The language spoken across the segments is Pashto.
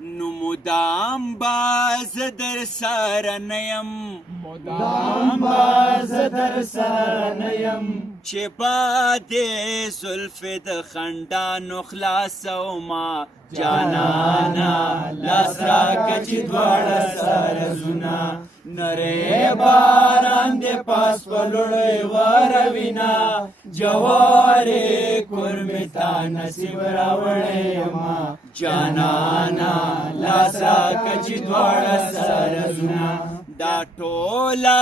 نو مدام باز در سره نیم چې باد زلف د خندانو خلاصوما جانانا لاس راکه چې دواړه سره زونه نری باران د پاس په لوړی واروینا جوارې کورمې تا نصیب راوړی یما جانانا لاس راکه چې دواړه سره زونه دا ټوله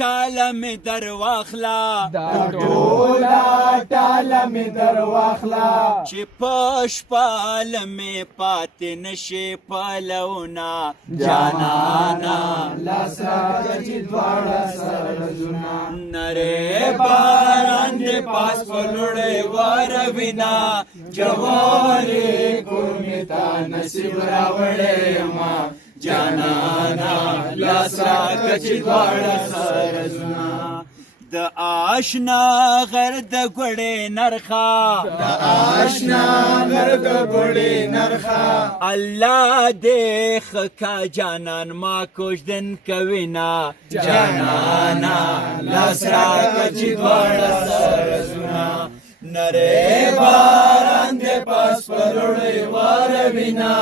ټاله مې در واخله چې په شپاله مې پاتې نشي پلونه جانانا لاس راکه چې دواړه سره زونه نری باران د پاس په لوړی واروینا جوارې کورمې تا نصیب راوړی یما جانانا لاس راکه چې دواړه سره زونه د آشنا غر د ګوړې نرخه الله دې خکا جانان ما کوژدن کوینا جانانا لاس راکه چې دواړه سره زونه نری باران د پاس په لوړی واروینا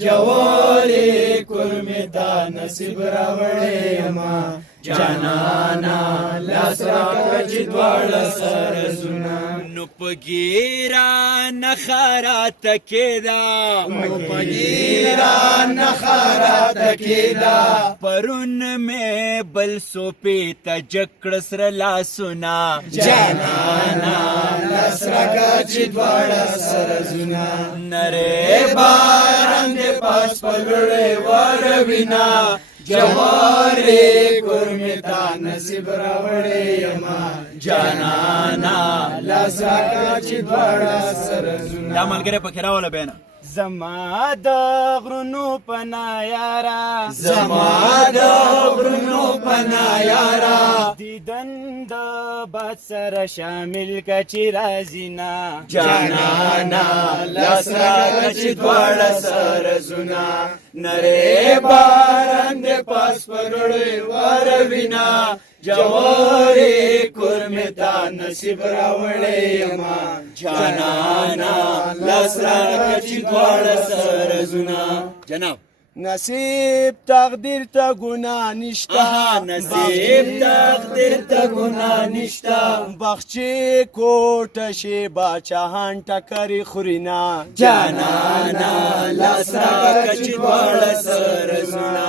جوارې کورمې تا نصیب راوړی یما جانانا لاس راکه چې دواړه سره زونه نو په ګیره نخراته کېده پرون مې بل سوپې ته جګ کړه سره لاسونه جانانا لاس راکه چې دواړه سره زونه نری باران د پاس په لوړی واروینا جوارې کورمې تا نصیب راوړی یما جانانا لاس راکه چې دواړه سره زونه دا ملګری پکې راوله بینه زما د غرونو پناه یاره دیدن د باد سره شامل که چې راځي نه جانانا لاس راکه چې دواړه سره زونه نری باران د پاس په لوړی واروینا جوارې کورمې تا نصیب راوړی یما جانانا لاس راکه چې دواړه سره زونه جناب نصیب تقدیر ته ګناه نشته بخچې کوټه شي باچاهان ټکرې خوري نه جانانا لاس راکه چې دواړه سره زونه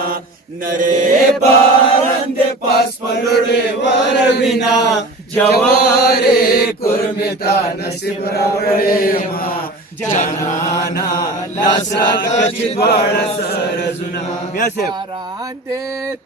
نری باران د پاس په لوړی واروینا جوارې کورمې تا نصیب راوړی یما جانانا لاس راکه چې دواړه سره زونه باران دې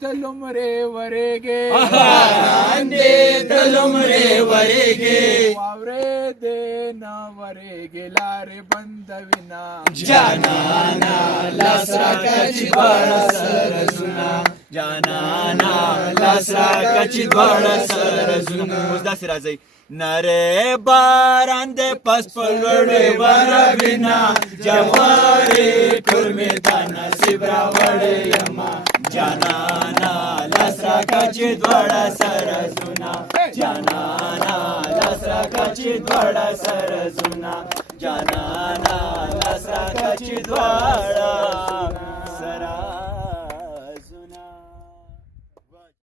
ته لومړی ورېږې واورې دې نه ورېږې لارې بندوینه جانانا لاس راکه چې دواړه سره زونه جانانا لاس راکه چې دواړه سره زونه اوس داسې راځئ نری باران د پاس په لوړی واروینا جوارې کورمې تا نصیب راوړی یما جانانا لاس راکه چې دواړه سره زونه جانانا لاس راکه چې دواړه سره زونه جانانا لاس راکه چې دواړه